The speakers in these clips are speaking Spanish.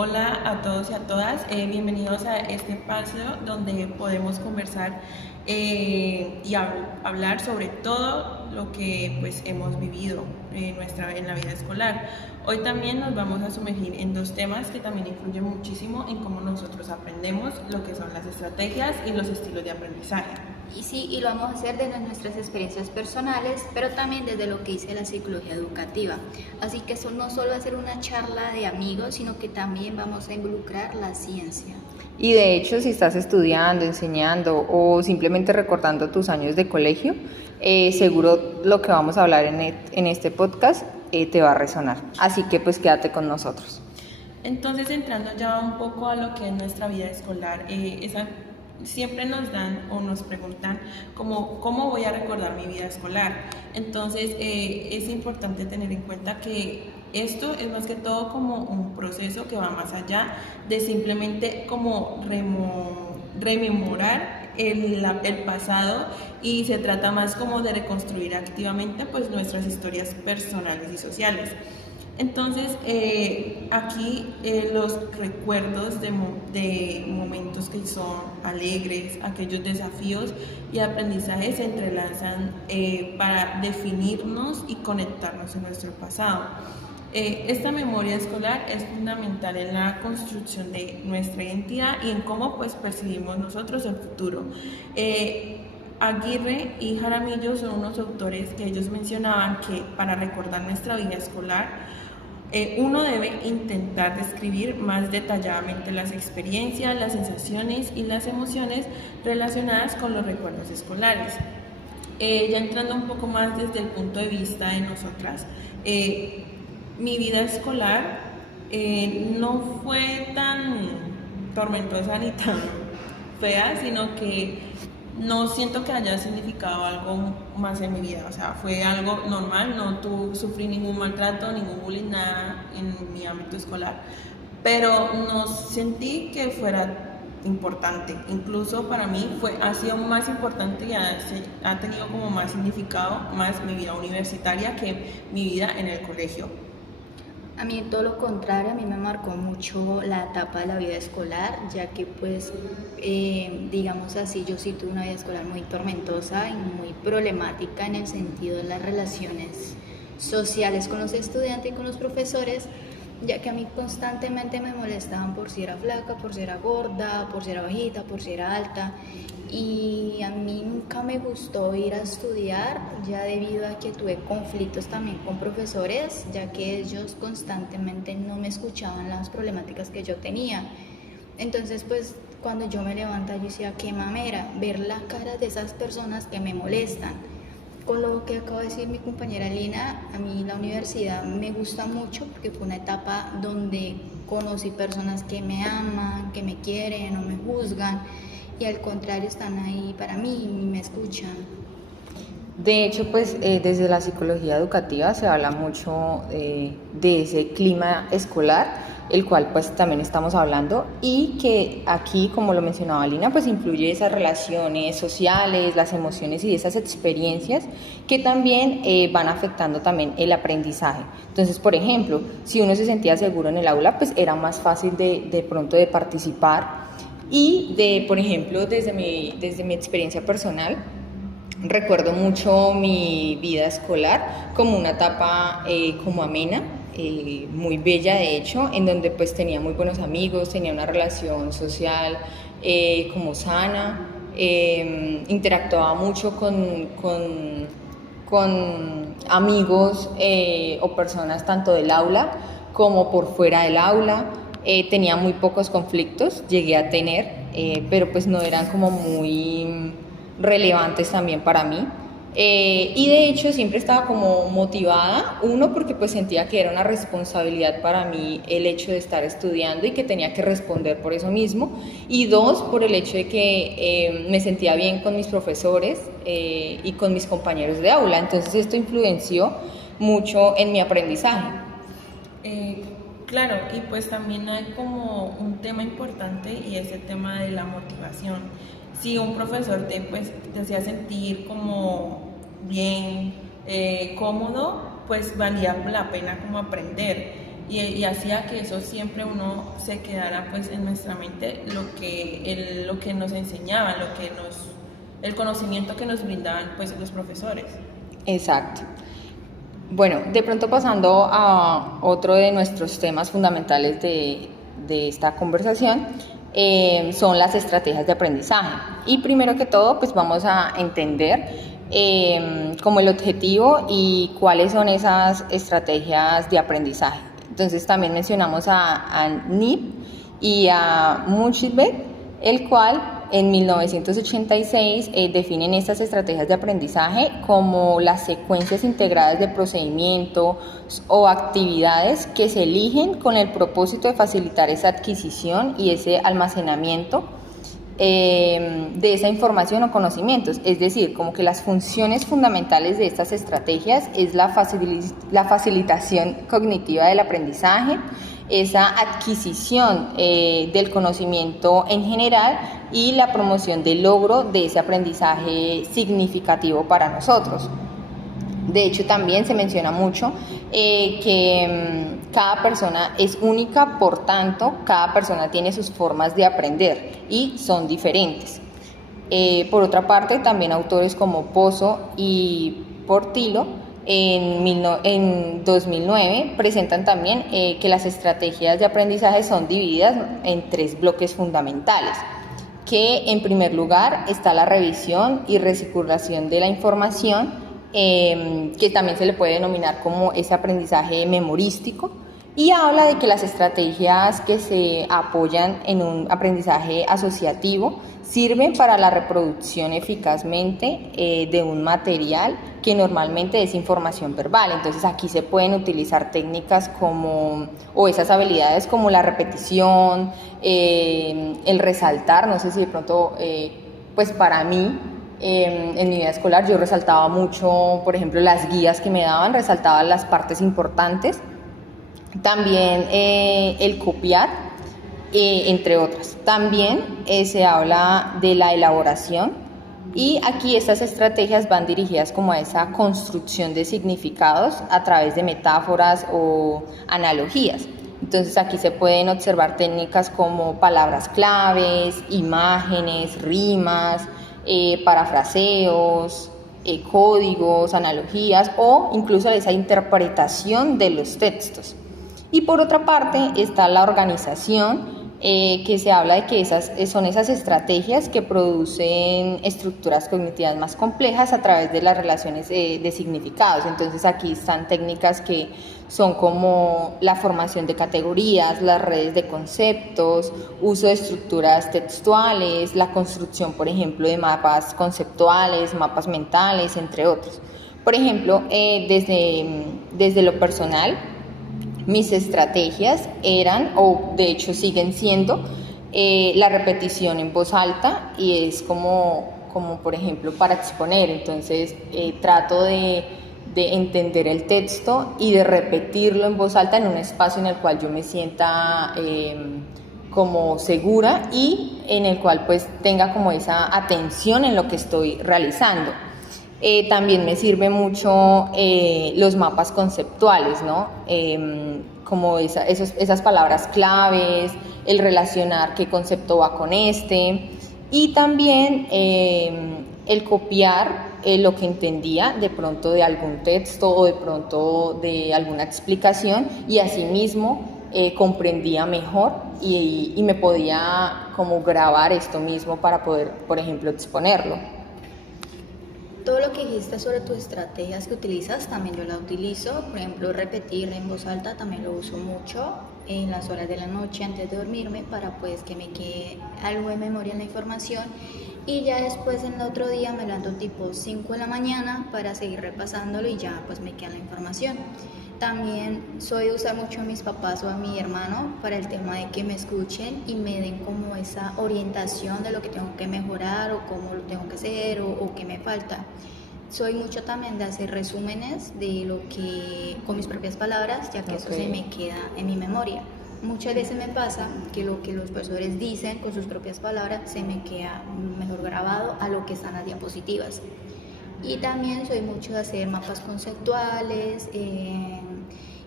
Hola a todos y a todas, bienvenidos a este espacio donde podemos conversar hablar sobre todo lo que pues hemos vivido en la vida escolar. Hoy también nos vamos a sumergir en dos temas que también influyen muchísimo en cómo nosotros aprendemos, lo que son las estrategias y los estilos de aprendizaje. Y sí, y lo vamos a hacer desde nuestras experiencias personales, pero también desde lo que dice la psicología educativa. Así que eso no solo va a ser una charla de amigos, sino que también vamos a involucrar la ciencia. Y de hecho, si estás estudiando, enseñando o simplemente recordando tus años de colegio, seguro lo que vamos a hablar en este podcast te va a resonar. Así que pues quédate con nosotros. Entonces, entrando ya un poco a lo que es nuestra vida escolar, siempre nos dan o nos preguntan cómo voy a recordar mi vida escolar. Entonces, es importante tener en cuenta que esto es más que todo como un proceso que va más allá de simplemente como rememorar el pasado, y se trata más como de reconstruir activamente pues nuestras historias personales y sociales. Entonces, aquí los recuerdos de momentos que son alegres, aquellos desafíos y aprendizajes se entrelazan para definirnos y conectarnos en nuestro pasado. Esta memoria escolar es fundamental en la construcción de nuestra identidad y en cómo pues percibimos nosotros el futuro. Aguirre y Jaramillo son unos autores que ellos mencionaban que para recordar nuestra vida escolar, uno debe intentar describir más detalladamente las experiencias, las sensaciones y las emociones relacionadas con los recuerdos escolares. Ya entrando un poco más desde el punto de vista de nosotras, mi vida escolar no fue tan tormentosa ni tan fea, sino que no siento que haya significado algo más en mi vida. O sea, fue algo normal, no sufrí ningún maltrato, ningún bullying, nada en mi ámbito escolar, pero no sentí que fuera importante. Incluso para mí ha sido más importante y ha tenido como más significado más mi vida universitaria que mi vida en el colegio. A mí todo lo contrario, a mí me marcó mucho la etapa de la vida escolar, ya que pues, digamos así, yo sí tuve una vida escolar muy tormentosa y muy problemática en el sentido de las relaciones sociales con los estudiantes y con los profesores, ya que a mí constantemente me molestaban por si era flaca, por si era gorda, por si era bajita, por si era alta, y a mí nunca me gustó ir a estudiar, ya debido a que tuve conflictos también con profesores, ya que ellos constantemente no me escuchaban las problemáticas que yo tenía. Entonces pues cuando yo me levantaba yo decía, qué mamera ver la cara de esas personas que me molestan. Con lo que acaba de decir mi compañera Lina, a mí la universidad me gusta mucho porque fue una etapa donde conocí personas que me aman, que me quieren, no me juzgan, y al contrario están ahí para mí y me escuchan. De hecho, pues desde la psicología educativa se habla mucho de ese clima escolar, el cual pues también estamos hablando, y que aquí, como lo mencionaba Lina, pues influye esas relaciones sociales, las emociones y esas experiencias que también van afectando también el aprendizaje. Entonces, por ejemplo, si uno se sentía seguro en el aula, pues era más fácil de pronto de participar. Y por ejemplo, desde mi experiencia personal, recuerdo mucho mi vida escolar como una etapa como amena, muy bella de hecho, en donde pues tenía muy buenos amigos, tenía una relación social como sana, interactuaba mucho con amigos o personas tanto del aula como por fuera del aula. Tenía muy pocos conflictos, llegué a tener, pero pues no eran como muy relevantes también para mí. Y de hecho siempre estaba como motivada, uno porque pues sentía que era una responsabilidad para mí el hecho de estar estudiando y que tenía que responder por eso mismo, y dos, por el hecho de que me sentía bien con mis profesores y con mis compañeros de aula. Entonces esto influenció mucho en mi aprendizaje. Claro, y pues también hay como un tema importante, y es el tema de la motivación. Si un profesor te hacía sentir como bien, cómodo, pues valía la pena como aprender. y hacía que eso siempre uno se quedara pues en nuestra mente lo que nos enseñaban, el conocimiento que nos brindaban pues los profesores. Exacto. Bueno, de pronto pasando a otro de nuestros temas fundamentales de esta conversación, son las estrategias de aprendizaje. Y primero que todo, pues vamos a entender como el objetivo y cuáles son esas estrategias de aprendizaje. Entonces también mencionamos a Nip y a Muschelbet, el cual en 1986 definen estas estrategias de aprendizaje como las secuencias integradas de procedimientos o actividades que se eligen con el propósito de facilitar esa adquisición y ese almacenamiento de esa información o conocimientos. Es decir, como que las funciones fundamentales de estas estrategias es la facilitación cognitiva del aprendizaje, esa adquisición del conocimiento en general y la promoción del logro de ese aprendizaje significativo para nosotros. De hecho, también se menciona mucho que cada persona es única, por tanto, cada persona tiene sus formas de aprender y son diferentes. Por otra parte, también autores como Pozo y Portillo en 2009 presentan también que las estrategias de aprendizaje son divididas en 3 bloques fundamentales, que en primer lugar está la revisión y recirculación de la información, que también se le puede denominar como ese aprendizaje memorístico, y habla de que las estrategias que se apoyan en un aprendizaje asociativo sirven para la reproducción eficazmente de un material que normalmente es información verbal. Entonces aquí se pueden utilizar técnicas o esas habilidades como la repetición, el resaltar. No sé si de pronto, pues para mí, en mi vida escolar yo resaltaba mucho, por ejemplo, las guías que me daban, resaltaba las partes importantes. También el copiar, entre otras. También se habla de la elaboración, y aquí estas estrategias van dirigidas como a esa construcción de significados a través de metáforas o analogías. Entonces aquí se pueden observar técnicas como palabras claves, imágenes, rimas, parafraseos, códigos, analogías o incluso esa interpretación de los textos. Y por otra parte está la organización, que se habla de que son esas estrategias que producen estructuras cognitivas más complejas a través de las relaciones de significados. Entonces aquí están técnicas que son como la formación de categorías, las redes de conceptos, uso de estructuras textuales, la construcción, por ejemplo, de mapas conceptuales, mapas mentales, entre otros. Por ejemplo, desde lo personal, mis estrategias eran, o de hecho siguen siendo, la repetición en voz alta, y es como por ejemplo para exponer. Entonces trato de entender el texto y de repetirlo en voz alta en un espacio en el cual yo me sienta como segura y en el cual pues tenga como esa atención en lo que estoy realizando. También me sirve mucho los mapas conceptuales, ¿no? Como esas palabras claves, el relacionar qué concepto va con este, y también el copiar lo que entendía de pronto de algún texto o de pronto de alguna explicación, y asimismo comprendía mejor y me podía como grabar esto mismo para poder, por ejemplo, exponerlo. Todo lo que dijiste sobre tus estrategias que utilizas, también yo la utilizo. Por ejemplo, repetir en voz alta también lo uso mucho en las horas de la noche antes de dormirme, para pues que me quede algo de memoria en la información, y ya después en el otro día me levanto tipo 5 de la mañana para seguir repasándolo y ya pues me queda la información. También soy de usar mucho a mis papás o a mi hermano para el tema de que me escuchen y me den como esa orientación de lo que tengo que mejorar o cómo lo tengo que hacer o qué me falta. Soy mucho también de hacer resúmenes de lo que con mis propias palabras, ya que eso se me queda en mi memoria. Muchas veces me pasa que lo que los profesores dicen con sus propias palabras se me queda mejor grabado a lo que están las diapositivas. Y también soy mucho de hacer mapas conceptuales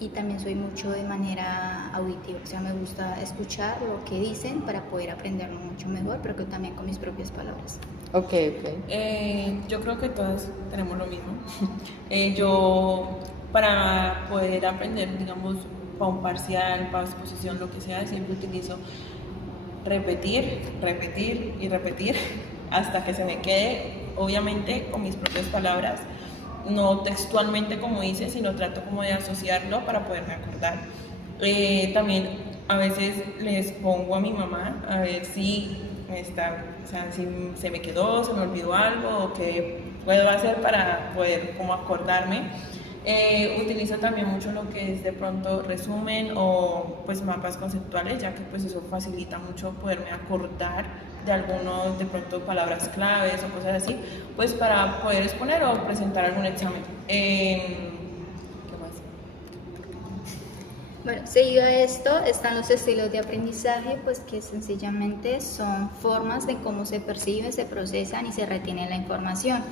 y también soy mucho de manera auditiva, o sea, me gusta escuchar lo que dicen para poder aprenderlo mucho mejor, pero que también con mis propias palabras. Ok, ok. Yo creo que todas tenemos lo mismo. Yo, para poder aprender, digamos, para un parcial, para exposición, lo que sea, siempre utilizo repetir, repetir y repetir hasta que se me quede, obviamente con mis propias palabras, no textualmente como dice, sino trato como de asociarlo para poderme acordar. También a veces les pongo a mi mamá a ver si o sea, si se me quedó, se me olvidó algo o qué puedo hacer para poder como acordarme. Utilizo también mucho lo que es de pronto resumen o pues mapas conceptuales, ya que pues eso facilita mucho poderme acordar de algunos de pronto palabras claves o cosas así, pues para poder exponer o presentar algún examen. ¿Qué más? Bueno, seguido a esto están los estilos de aprendizaje, pues que sencillamente son formas de cómo se perciben, se procesan y se retiene la información.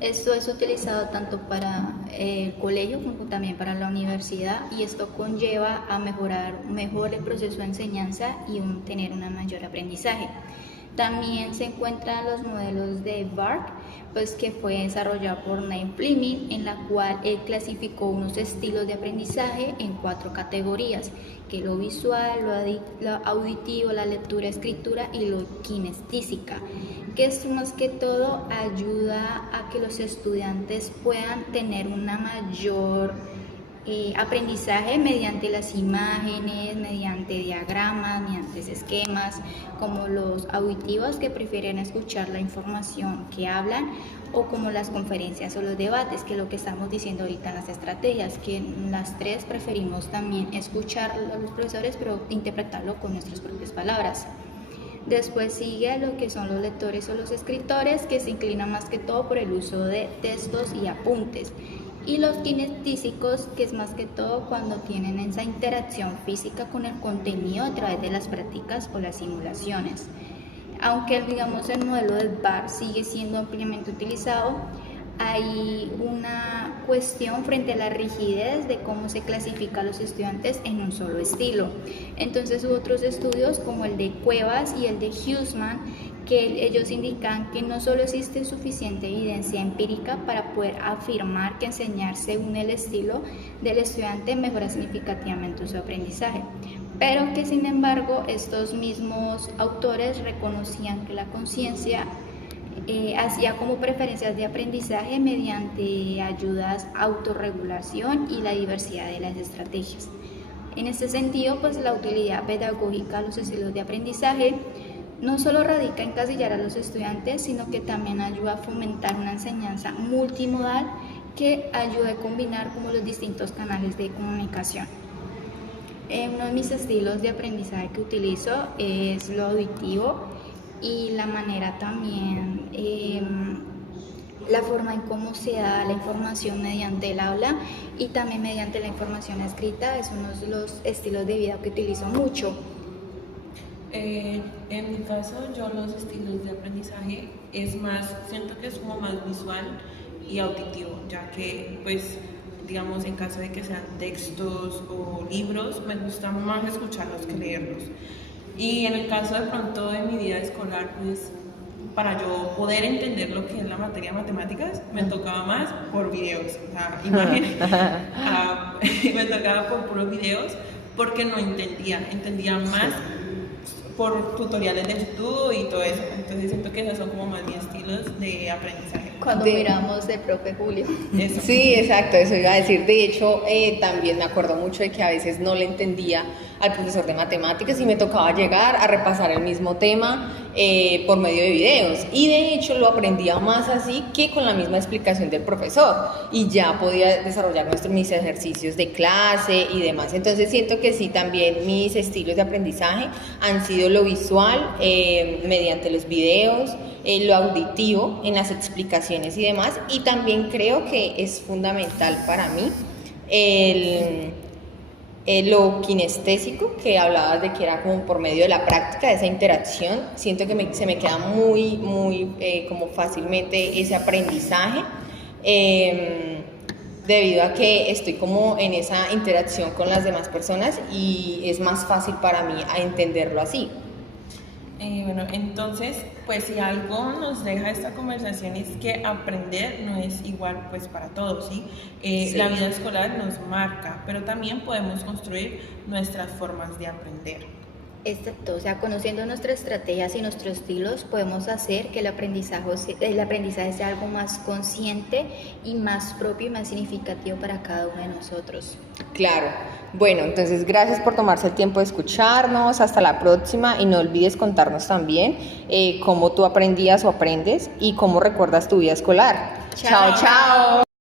Esto es utilizado tanto para el colegio como también para la universidad y esto conlleva a mejorar mejor el proceso de enseñanza y tener un mayor aprendizaje. También se encuentran los modelos de BARC, pues que fue desarrollado por Neil Fleming, en la cual él clasificó unos estilos de aprendizaje en 4 categorías, que es lo visual, lo auditivo, la lectura, escritura y lo kinestésica, que es más que todo ayuda a que los estudiantes puedan tener una mayor aprendizaje mediante las imágenes, mediante diagramas, mediante esquemas, como los auditivos que prefieren escuchar la información que hablan, o como las conferencias o los debates, que es lo que estamos diciendo ahorita en las estrategias, que en las 3 preferimos también escuchar a los profesores, pero interpretarlo con nuestras propias palabras. Después sigue lo que son los lectores o los escritores, que se inclinan más que todo por el uso de textos y apuntes. Y los kinestésicos, que es más que todo cuando tienen esa interacción física con el contenido a través de las prácticas o las simulaciones. Aunque digamos el modelo del BARC sigue siendo ampliamente utilizado, hay una cuestión frente a la rigidez de cómo se clasifica a los estudiantes en un solo estilo. Entonces hubo otros estudios como el de Cuevas y el de Huseman, que ellos indican que no solo existe suficiente evidencia empírica para poder afirmar que enseñar según el estilo del estudiante mejora significativamente su aprendizaje, pero que sin embargo estos mismos autores reconocían que la conciencia hacía como preferencias de aprendizaje mediante ayudas a autorregulación y la diversidad de las estrategias. En este sentido, pues la utilidad pedagógica de los estilos de aprendizaje no solo radica en encasillar a los estudiantes, sino que también ayuda a fomentar una enseñanza multimodal que ayude a combinar como los distintos canales de comunicación. Uno de mis estilos de aprendizaje que utilizo es lo auditivo y la manera también, la forma en cómo se da la información mediante el habla y también mediante la información escrita es uno de los estilos de vida que utilizo mucho. En mi caso, yo los estilos de aprendizaje siento que es como más visual y auditivo, ya que pues digamos en caso de que sean textos o libros, me gusta más escucharlos que leerlos. Y en el caso de pronto de mi vida escolar, pues para yo poder entender lo que es la materia de matemáticas, me tocaba más por videos, o sea, imágenes, me tocaba por puros videos porque no entendía más por tutoriales de YouTube y todo eso. Entonces siento que esos son como más mis estilos de aprendizaje. Cuando miramos de profe Julio. Eso. Sí, exacto, eso iba a decir. De hecho, también me acuerdo mucho de que a veces no le entendía al profesor de matemáticas y me tocaba llegar a repasar el mismo tema por medio de videos. Y de hecho lo aprendía más así que con la misma explicación del profesor. Y ya podía desarrollar mis ejercicios de clase y demás. Entonces siento que sí, también mis estilos de aprendizaje han sido lo visual, mediante los videos, lo auditivo en las explicaciones y demás, y también creo que es fundamental para mí lo kinestésico, que hablabas de que era como por medio de la práctica, de esa interacción. Siento que se me queda muy como fácilmente ese aprendizaje. debido a que estoy como en esa interacción con las demás personas y es más fácil para mí a entenderlo así. Bueno, entonces, pues si algo nos deja esta conversación es que aprender no es igual pues para todos, ¿sí? Sí. La vida escolar nos marca, pero también podemos construir nuestras formas de aprender. Exacto, o sea, conociendo nuestras estrategias y nuestros estilos, podemos hacer que el aprendizaje sea algo más consciente y más propio y más significativo para cada uno de nosotros. Claro. Bueno, entonces gracias por tomarse el tiempo de escucharnos. Hasta la próxima y no olvides contarnos también cómo tú aprendías o aprendes y cómo recuerdas tu vida escolar. Chao. Chao, chao.